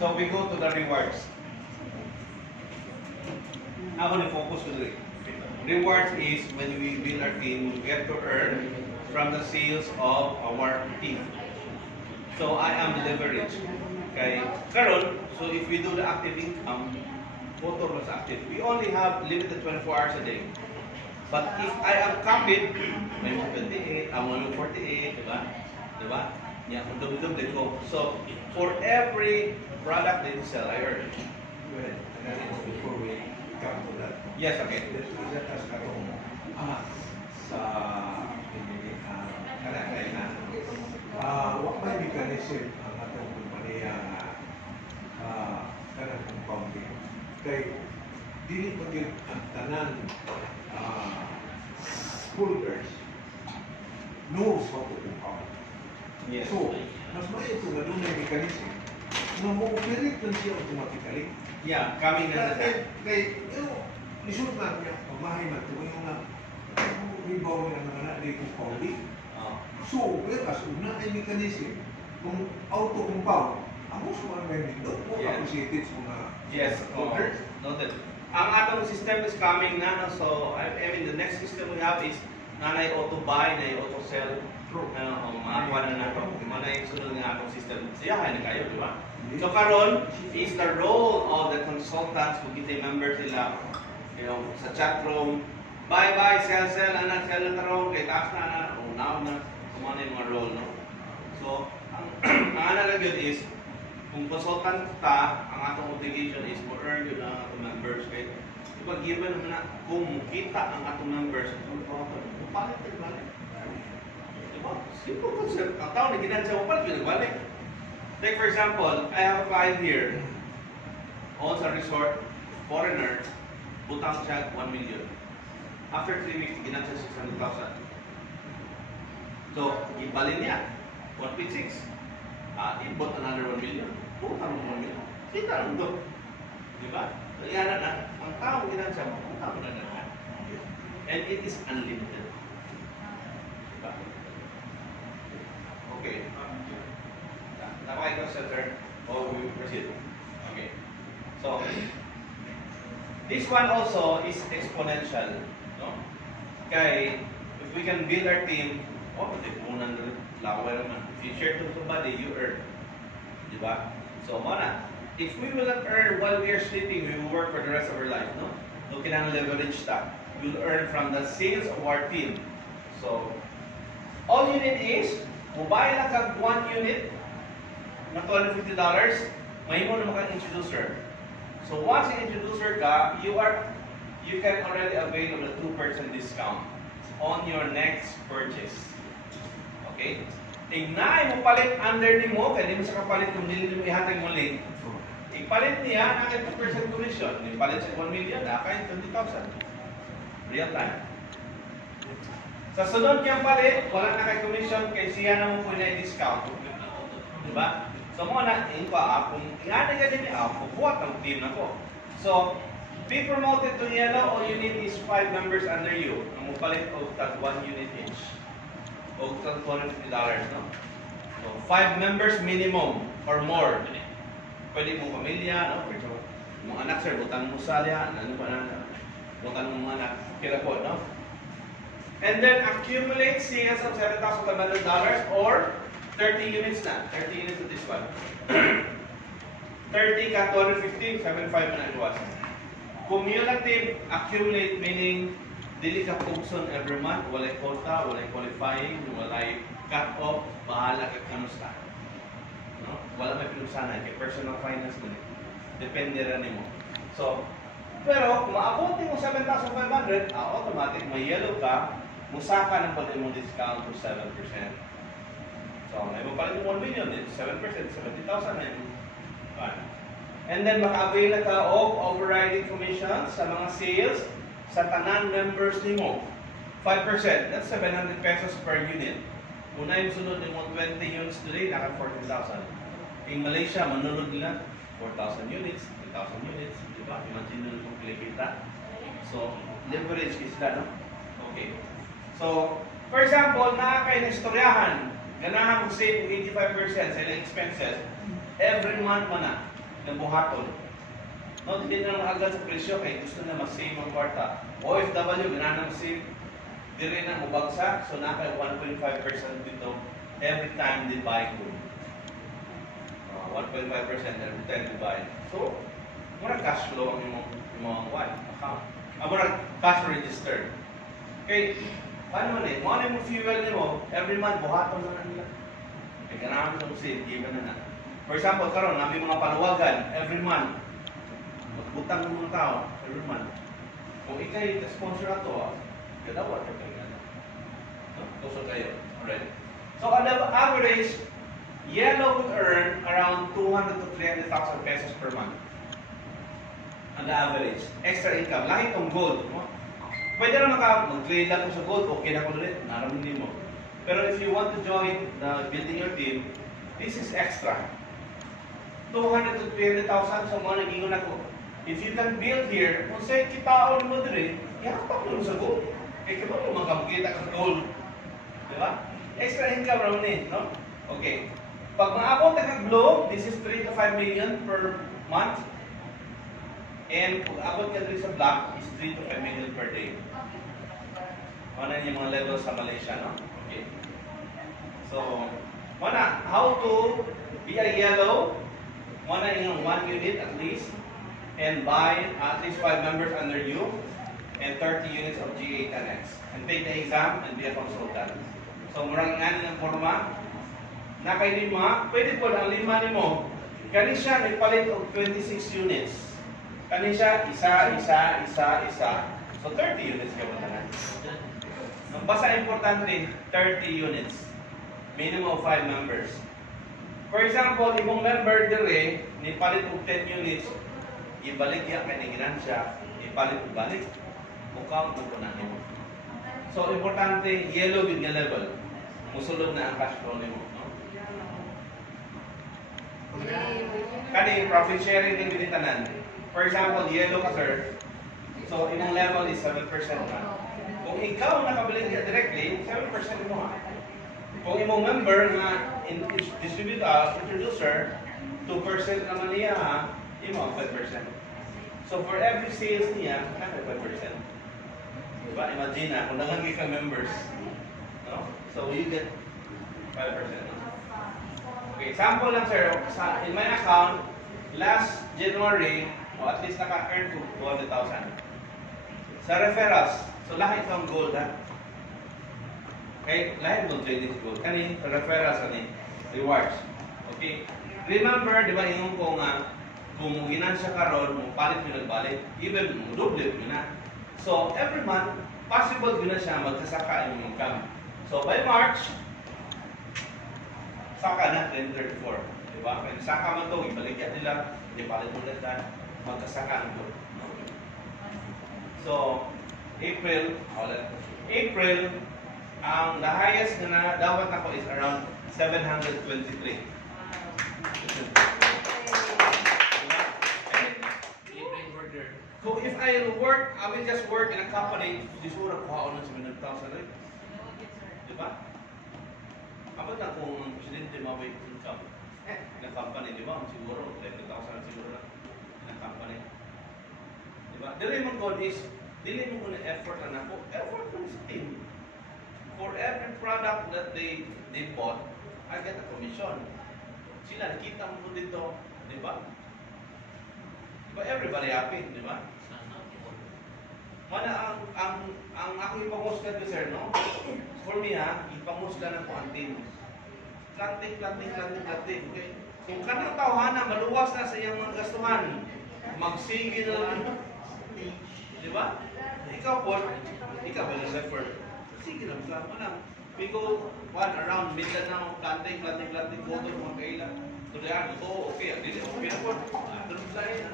So we go to the rewards. Ako focus to the rewards is when we build our team, we get to earn from the sales of our team. So I am the leverage. Okay. Karon, so if we do the active income, motor was active. We only have limited 24 hours a day. But if I am capid, may mo 28, amo 48, di ba? Di ba? Yeah, double ko. So for every product that you sell, I earn. Well, before we come to that, Yes, okay. let us katong sa kalakainan. What may mechanism ang atong kumpanya nga kanang compounding? Kay dili pa gyud ang tanan holders no sa compound. Yes. So, mas maayo kung ano may mechanism na mo-operate lang siya automatically. Yeah, coming na Kaya, lisod na niya, pamahay man, ito yung nga, ribaw nga nga na, di kong pauli. Oh. So, whereas, una ay mechanism, kung auto-compound, ang most mga may nindot, kung Yeah. appreciated sa mga Yes, holders. noted. Ang atong system is coming na, no? So I mean the next system we have is nanay auto buy, nanay auto sell. True. Makakuha na nato. Manay sunod nga atong system. Siya na kayo, di ba? So karon is the role of the consultants kung kita member sila, sa chat room, buy, sell, anak, sell na tarong, kay taas na, now na, kumana yung mga role, no? So, ang ana lang yun is, kung consultant ta, ang atong obligation is to earn yun ang atong members. Kaya, diba, given naman na, kung kita ang atong members, palit. Diba? Simple concept. Ang tao na ginansya mo palit, balik. Like for example, I have a client here, owns a resort, foreigner, butang siya 1 million. After 3 weeks, ginansya 600,000. So, ibalin niya, 1.6. He bought another 1 million. Butang mo 1 million. Kita lang doon. Diba? Kaya na, ang tao ginansya mo, ang tao na na. And it is unlimited. Diba? Okay. Napakita sa third. Oh, we will proceed. Okay. So, this one also is exponential. No? Kaya, if we can build our team, pwede punan na laway naman. If you share to somebody, you earn. Diba? So, muna, if we will not earn while we are sleeping, we will work for the rest of our life, no? So, kailangan leverage ta. We will earn from the sales of our team. So, all you need is, mobile lang kag 1 unit na $250, may mo naman kang introducer. So, once you introducer ka, you can already avail of a 2% discount on your next purchase. Okay? Ignay mo palit under ni mo, kaya di mo sa kapalit kung nili mo ihatag mo link. Ipalit niya, nakay 2% commission. Ipalit sa 1 million, nakay 20,000. Real time. Sa sunod niyang palit, wala nakay commission, kaya siya naman po na discount. Diba? So mo na, kung ingana ka din, pupuwat ang team na ko. So, be promoted to yellow, all you need is 5 members under you. Ang mupalit o tag 1 unit each. O tag $250, no? So, 5 members minimum or more. Pwede mong pamilya, no? For example, mga anak, sir, butang mo salya, ano pa na, butang mo mga anak, kila po, no? And then, accumulate sales of $7,500 or 30 units na. 30 units of this one. 30 ka 250, 75 na iwas. Cumulative accumulate meaning dili ka pugson every month, walay quota, walay qualifying, walay cut-off, bahala ka kamusta. No? Wala may pinusanan kay personal finance mo. Depende rin mo. So, pero kung maabot mo 7,500, automatic may yellow ka, musaka ng pwede mong discount to 7%. So, may mapalit mo 1 million, 7%, 70,000 na yun. And then, maka-avail ka of overriding commissions sa mga sales sa tanan members nimo. 5%, that's 700 pesos per unit. Una yung sunod yung 20 units today, naka 14,000. In Malaysia, manunod nila 4,000 units, 3,000 units, di ba? Imagine nyo kung kilikita. So, leverage is that, no? Okay. So, for example, nakakain na istoryahan, ganahan mo save 85% sa ilang expenses, every month man na, ng buhaton. No, hindi na naman agad sa presyo, kaya gusto na mag-save ang kwarta. OFW, ganahan na mag-save, di rin na mabagsak, so nakaka 1.5% dito every time they buy good. 1.5% every time they buy. So, mura cash flow ang imong account. Mura cash registered. Okay, paano man eh? Mga yung fuel nimo every month, buhaton na nila. Kaya ganahan mo save, given na na. For example, karon namin mga paluwagan, every month, magbutang ng mga tao, every month. Kung ikay sponsor ato, gadawa ka kayo. Kusog kayo. Alright. So, on the average, yellow would earn around 200 to 300,000 pesos per month. On the average. Extra income. Lahi itong gold. No? Pwede na mag-trade lang sa gold, okay na ko ulit, naramin mo. Pero if you want to join the building your team, this is extra. 200 to 300,000 sa mga nag-ingon ako. If you can build here, kung sa'yo kitaon mo din, ihapak mo sa gold. Kaya kaya mo magkakita ka sa gold. Diba? Extra income naman eh, no? Okay. Pag maabot ang globe, this is 3 to 5 million per month. And kung abot ka rin sa black, is 3 to 5 million per day. Ano yung mga levels sa Malaysia, no? Okay. So, how to be a yellow, yung 1 unit at least, and buy at least 5 members under you, and 30 units of G8 Annex. And take the exam and be a consultant. So, murang nga ng forma, na kay lima, pwede po ang lima ni mo, kani siya may palit of 26 units. Kani siya, isa. So, 30 units ka ba na? Ang basta importante, 30 units. Minimum of 5 members. For example, ibang member dire, ni palit og 10 units, ibalik yan kay ni ginansya, ipalit og balik. Mukha mo na nimo. So, importante, yellow yun nga level. Musulod na ang cash flow nimo. No? Kani, profit sharing din binitanan. For example, yellow ka, sir. So, imong level is 7% na. Kung ikaw nakabili ka directly, 7% mo ha. Kung imong member na distributor, introducer, 2% naman niya ha, imo 5%. So for every sales niya, kaya 5%. Diba? Imagine na, kung nangangi ka members, no? So you get 5%. No? Okay, example lang sir, in my account, last January, at least naka-earn ko 200,000. Sa referrals, so lahat itong gold ha. Okay, lahat itong trading gold. Kani, sa referrals, rewards. Okay, remember, di ba yung ko nga, kung ginansya ka ron, kung palit mo nagbalik, even mo double mo na. So, every month, possible yun na siya magkasaka yung income. So, by March, saka na 2034. Diba? Kaya saka man ito, ibalik yan nila, hindi palit mo na magkasaka ito. So, April, ang the highest na dapat ako is around 723. So if I work, I will just work in a company, siguro kuha ko ng 700,000 rin. Diba? Kapag na kung ang presidente mabay income, in a company, di ba? Siguro, 11,000 siguro na in a company. Diba? Dili mo ko is, dili mo ko na effort na ako, effort ng sa team. For every product that they bought, I get a commission. Sila, nakita mo dito, di ba? But everybody happy, di ba? Mana ang ako ipanghusgan ko sir, no? For me ha, ipanghusgan ako ang team. Planting, okay? Kung kanang tawhana, maluwas na sa iyang mga gastuhan, magsige na lang. Di ba? Ikaw po, ikaw ba yung effort? Sige lang, sama lang. We go around Mindanao, planting, go to mga kailan. Tuloyan, okay, hindi okay na po. Tulog lang.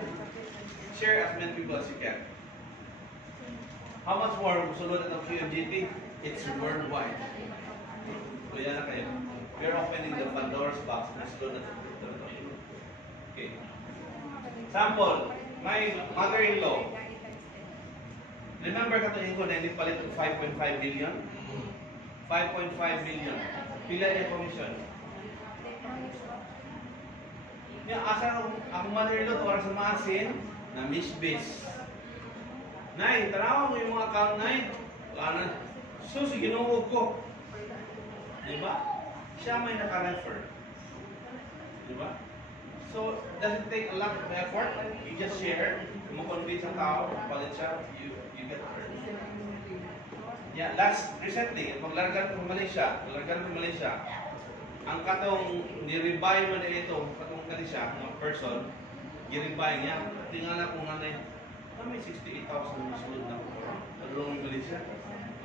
Share as many people as you can. How much more sulod at QMGT? It's worldwide. Kuya na kayo. We're opening the Pandora's box. Sulod at okay. Sample, my mother-in-law. Remember katuhin ko na hindi palit ng 5.5 billion? 5.5 billion. Pila yung commission? Yung asa akong mother-in-law para sa maasin na miss-base. Nay, tanawa mo yung mga account, Nay. Ano? So, ginuhog ko. Diba? Siya may naka-refer. Diba? So, does it take a lot of effort? You just share. Mo convince ang tao, palit siya, you get her. Yeah, recently, maglargan ko Malaysia, ang katong niribay man nila ito, katong Malaysia, mga person, giribay niya, tingala ko nga na may 68,000 na sulod na ako. Nalulong yung Malaysia.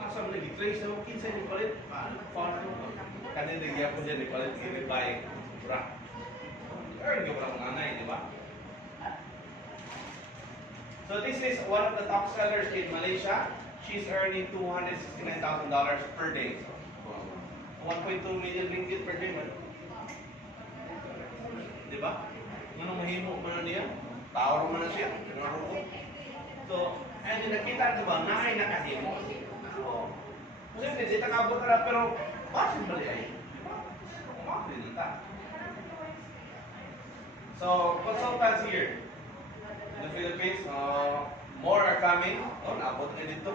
Asa mo nag-trace na mo, kinsa yung palit, paano mo? Kanina nagya ko dyan, palit, giribay, bra. Earn ka parang nanay, di ba? So this is one of the top sellers in Malaysia. She's earning $269,000 per day. 1.2 million ringgit per day, man. Di ba? Ano mahimo man niya? Tawar man na siya. So, and nakita ko ba, naay nakahimo. So, kasi hindi takabot na pero bakit ba niya? Bakit nita? So, consultants here in the Philippines, more are coming. Oh, naabot na dito.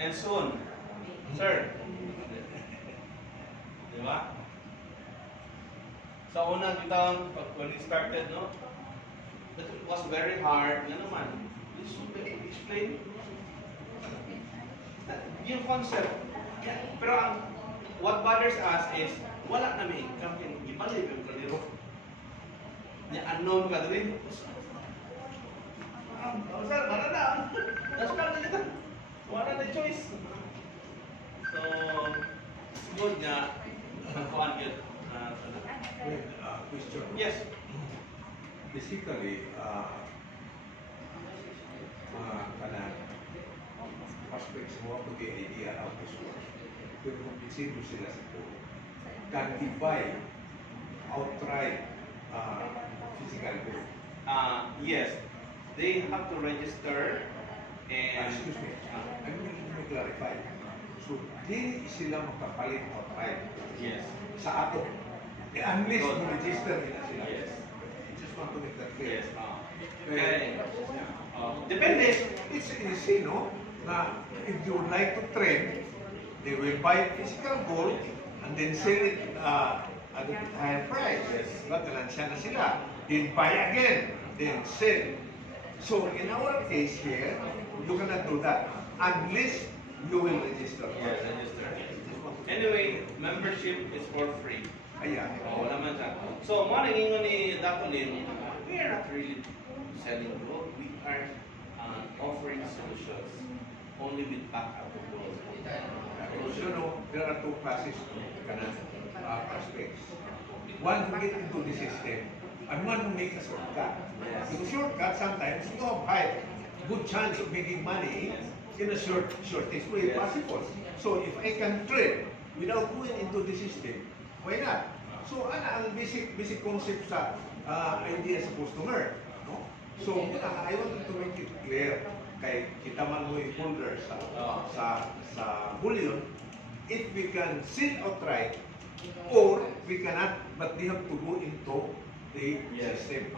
And soon, sir. Di ba? Sa unang kita, when we started, no? But it was very hard. Yan naman. Explain. Yung concept. Pero what bothers us is, wala na may income. Ibalik yung kaliro. Niya unknown ka rin. Sir, wala na. That's part of it. Wala na choice. So, good nga. Kuhan yun. Question. Yes. Basically, kanan aspects mo ako the idea how this works. Pero kung isip mo sila sa puro, can they buy outright physical good? Yes. They have to register and... Excuse me, I'm going to clarify. So, di sila makapalit outright Yes. sa ato. Unless Good. register nila sila. Yes. I just want to make that clear. Yes. Okay. Depende. It's easy, no? Na if you would like to trade, they will buy physical gold and then sell it at a higher price. Yes. Galansya na sila. Then buy again, then sell. So in our case here, you cannot do that unless you will register. Yes, register. Anyway, membership is for free. Ayan. Wala man siya. So, mga nangingon ni Dr. Lim, we are not really selling gold. We are offering solutions only with backup of gold. So, no, there are two classes of prospects. One who get into the system and one who make a shortcut. Yes. Because shortcut, sometimes you have high, good chance of making money in a shortest way Yes. possible. So if I can trade without going into the system, why not? So ang basic concept sa idea sa customer. No? So I wanted to make it clear kay kita man mo yung holder sa bullion, if we can sell outright or we cannot, but they have to go into the Yes. system.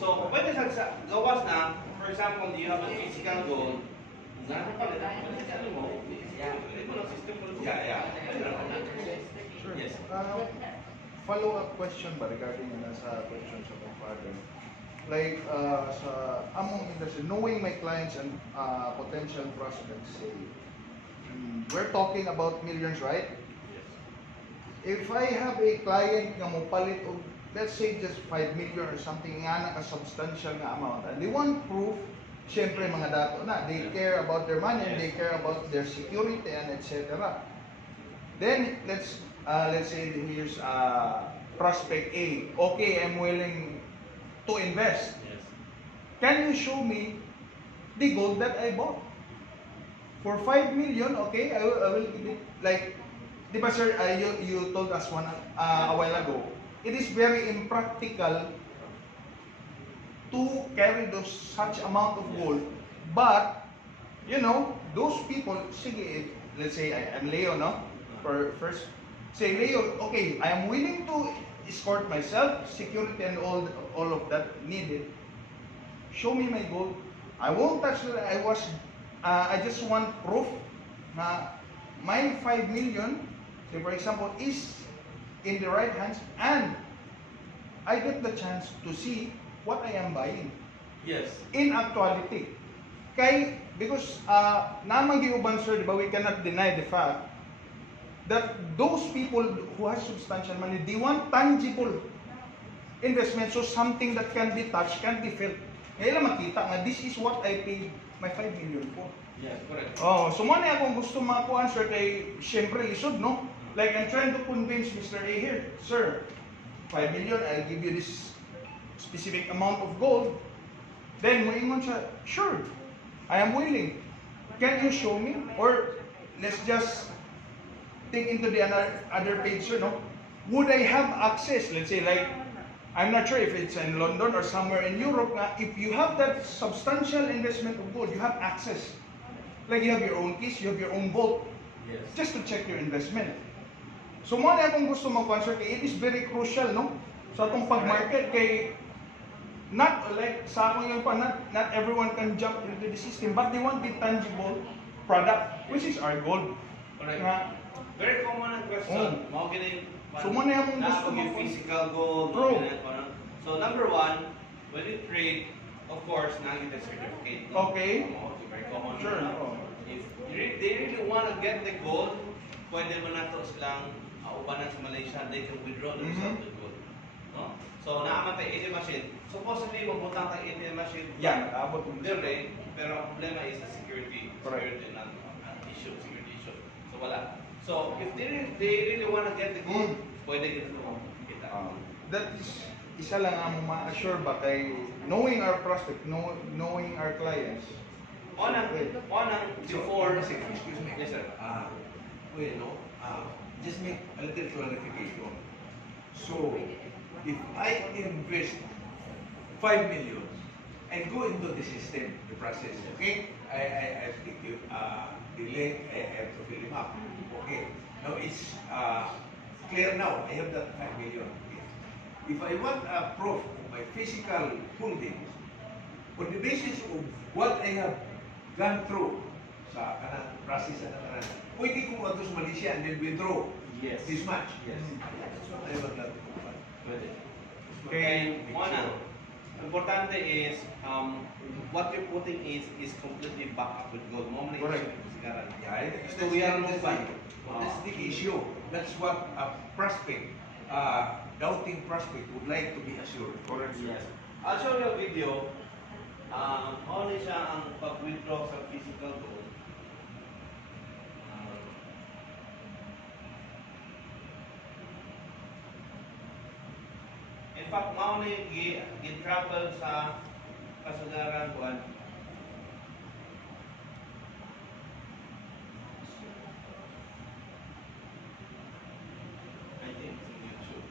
So, pwede sa gawas na, for example, you have a physical gold, nasa pala, ano mo, hindi mo lang system mo. Yeah. Sure. Yes. Follow-up question ba regarding sa question sa my father? Like, sa among industry, knowing my clients and potential prospects, say, we're talking about millions, right? If I have a client nga mo palit og, let's say just 5 million or something nga na substantial nga amount, and they want proof, syempre mga dato na, they care about their money and they care about their security and etc. Then let's say here's prospect A. Okay, I'm willing to invest. Yes. Can you show me the gold that I bought. For 5 million, okay, I will give it like, di ba sir, you told us a while ago, it is very impractical to carry those such amount of gold, but you know, those people, sige, let's say I'm Leo, no? For first, say Leo, okay, I am willing to escort myself, security and all of that needed. Show me my gold. I won't touch it. I just want proof na my 5 million, say for example, is in the right hands, and I get the chance to see what I am buying. Yes. In actuality. Because naman giuban sir, di ba, we cannot deny the fact that those people who have substantial money, they want tangible investment, so something that can be touched, can be felt. Ngayon lang makita nga, this is what I paid my 5 million for. Yes, correct. Oh, so man akong gusto makuha sir, kay syempre lisod, no? Like I'm trying to convince Mr. A here, sir, 5 million, I'll give you this specific amount of gold. Then moingon siya, sure, I am willing. Can you show me? Or let's just take into the other page, sir, no? Would I have access, let's say like, I'm not sure if it's in London or somewhere in Europe, if you have that substantial investment of gold, you have access. Like you have your own keys, you have your own vault, Yes. just to check your investment. So mo na akong gusto mag-answer kay it is very crucial, no? Sa atong pag-market kay not like sa akong yung pa, not everyone can jump into the system, but they want the tangible product, which is our gold. Correct. Nga, Very common ang question. Mao gini. So, mo na yung gusto yung mo- physical gold. True. So number one, when you trade, of course, nangit the certificate. No? Okay. Very common. Sure. na. If they really want to get the gold, pwede mo na to silang ubanan sa Malaysia, they can withdraw themselves the gold. No? So naaman tayo ATM machine. Supposedly, magbutang tayo ATM machine. yan, abot mo. Dire, pero ang problema is the security. Correct. Security not issue, security issue. So wala. So if they really want to get the gold, pwede ito kita. That is, isa lang ang ma-assure ba kay knowing our prospect, knowing our clients. Onang before. Excuse me. Yes, sir. Well, no, just make a little clarification. So, if I invest 5 million and go into the system, the process, okay? I think you, the link, I have to fill him up. Okay. Now it's clear now. I have that 5 million. Okay. If I want a proof of my physical holdings, on the basis of what I have gone through sa kanang process na kanang, pwede kong ato sa Malaysia and then withdraw Yes. this much. Yes. That's what I would love to do. Pwede. Okay. And una, importante is what you're putting is completely backed up with gold. Mo man Correct. sigaran. Yeah, So we are not fine. that's the issue. That's what a prospect, doubting prospect would like to be assured. Correct. Yes. I'll show you a video. Only siya ang pag-withdraw sa physical gold. In fact, mao na yung gi-travel sa kasagaran kuan. I think it's in YouTube.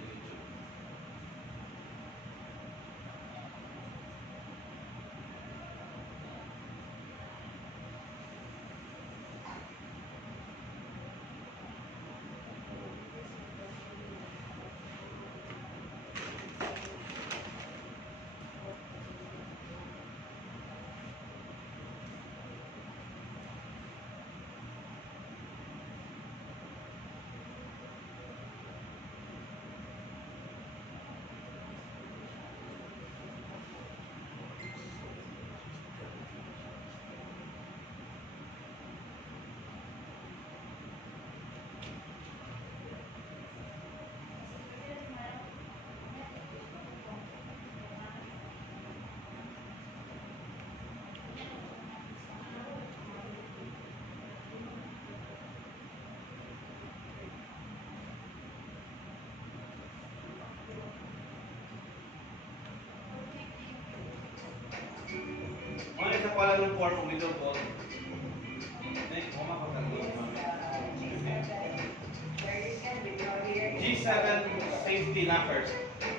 In YouTube. Kuala Lumpur, umido ko. G7 safety lockers,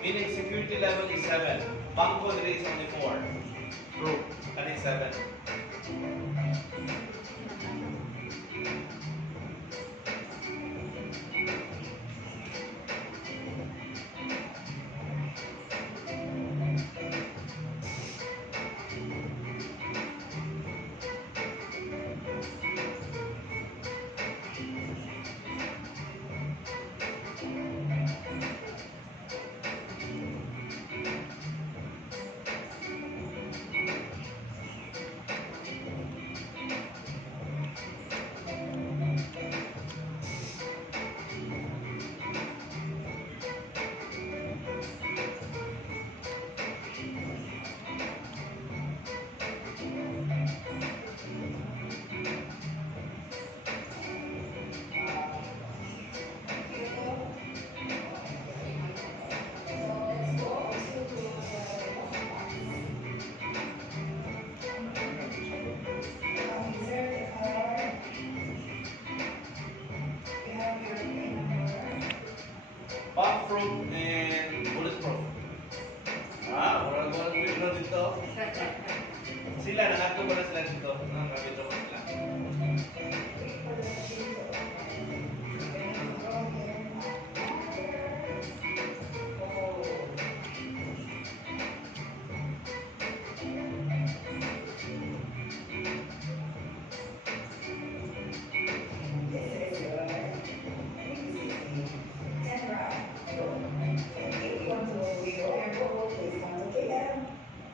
meaning security level is 7. Bangko is only 4. True. That is 7. Bomb-proof and bulletproof. Ah, orang-orang Pilipino dito. Sila, nangato ba na sila dito? Nakakabito ko sila.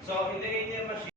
So, hindi